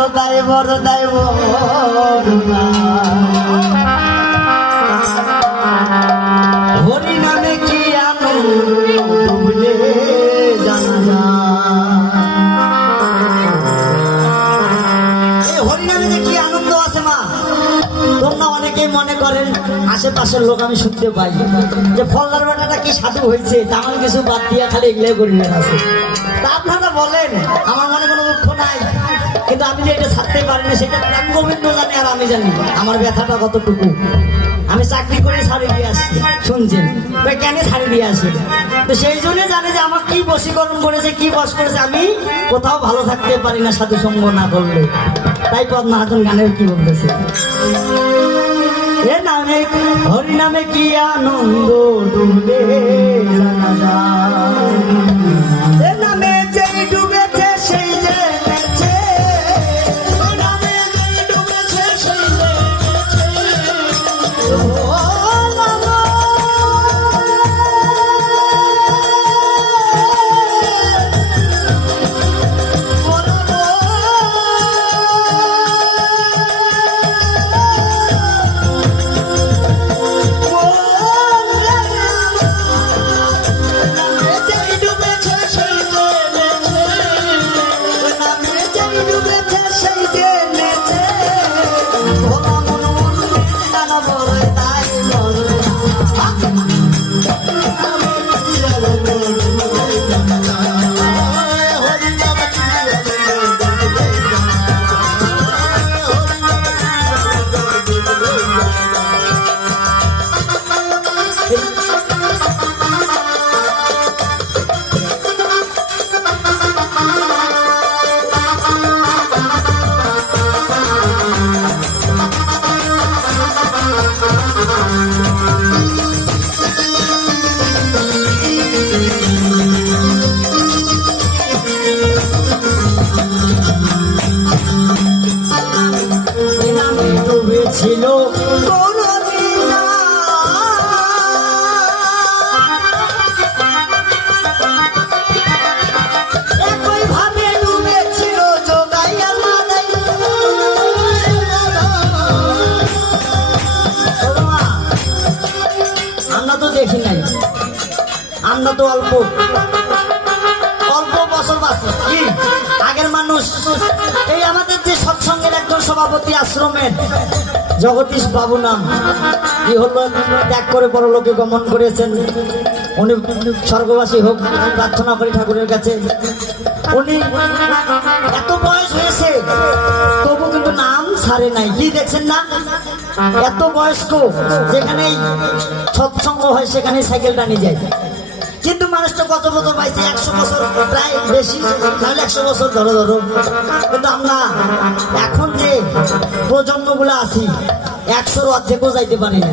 বরদাই বরদাই বরদা হরি নামে কি আনন্দ ডুবলে মনে করেন, আশেপাশের লোক আমি শুনতে পাই যে ফলদার বেটাটা কি সাধু হয়েছে তেমন কিছু বাদ দিয়া খালি এগুলো করিলেন আছে। তা আপনারা বলেন, আমার কিন্তু আমি যে এটা ছাড়তে পারি না, সেটা প্রাণ গোবিন্দ জানে আর আমি জানি। আমার ব্যথাটা কতটুকু? আমি চাকরি করে ছাড়ি দিয়ে আসছি, শুনছেন? কেন ছাড়ি দিয়ে আসি? তো সেই জন্য জানে যে আমার কি বশীকরণ করেছে, কি বস করেছে, আমি কোথাও ভালো থাকতে পারি না সাধু সঙ্গ না করলে তাই পদ্মা হাসান গানের কি বলতেছে? এ নামে, হরি নামে কি আনন্দ জানা যায়। আমরা তো অল্প। অল্প বছর কি? আগের মানুষ। এই আমাদের যে সৎসঙ্গের একজন সভাপতি আশ্রমের জগদীশ বাবু নাম, কি হলো? ত্যাগ করে পরলোকে গমন করেছেন। উনি স্বর্গবাসী হোক, প্রার্থনা করি ঠাকুরের কাছে। উনি এত বয়স হয়েছে, তবু কিন্তু নাম ছাড়ে নাই। কি দেখছেন না? এত বয়স্ক যেখানে সৎসঙ্গ হয় সেখানে সাইকেলটা নিয়ে যায়। কত বছর পাইছে? একশো বছর, প্রায় বেশি। তাহলে একশো বছর ধরো ধরো। কিন্তু আমরা এখন যে প্রজন্মগুলো আছি, একশোর অর্ধেকও যাইতে পারি না।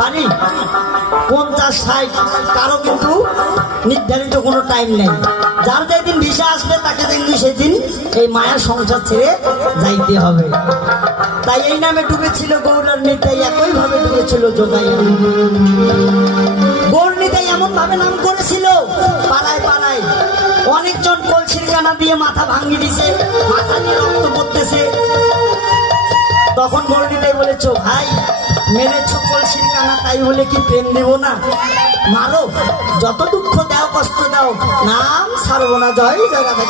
পারি? পঞ্চাশ, ষাট, কারও কিন্তু নির্ধারিত কোনো টাইম নেই। যার যেদিন ভিসা আসবে, তাকে কিন্তু সেদিন এই মায়ের সংসার ছেড়ে যাইতে হবে। তাই এই নামে ডুবেছিল গৌরার নিতাই, একইভাবে ডুবেছিল যোগাই এমন ভাবে নাম করেছিল। পাড়ায় পাড়ায় অনেকজন কলসির কানা দিয়ে মাথা ভাঙিয়ে দিছে, মাথা দিয়ে রক্ত পড়তেছে। তখন গৌরনীতাই বলেছ, ভাই, মেরেছো কলসির কানা তাই বলে কি প্রেম দেব না? মারো যত দুঃখ দাও, কষ্ট দাও। নাম ছাড়বো না, জয় জয় রাধা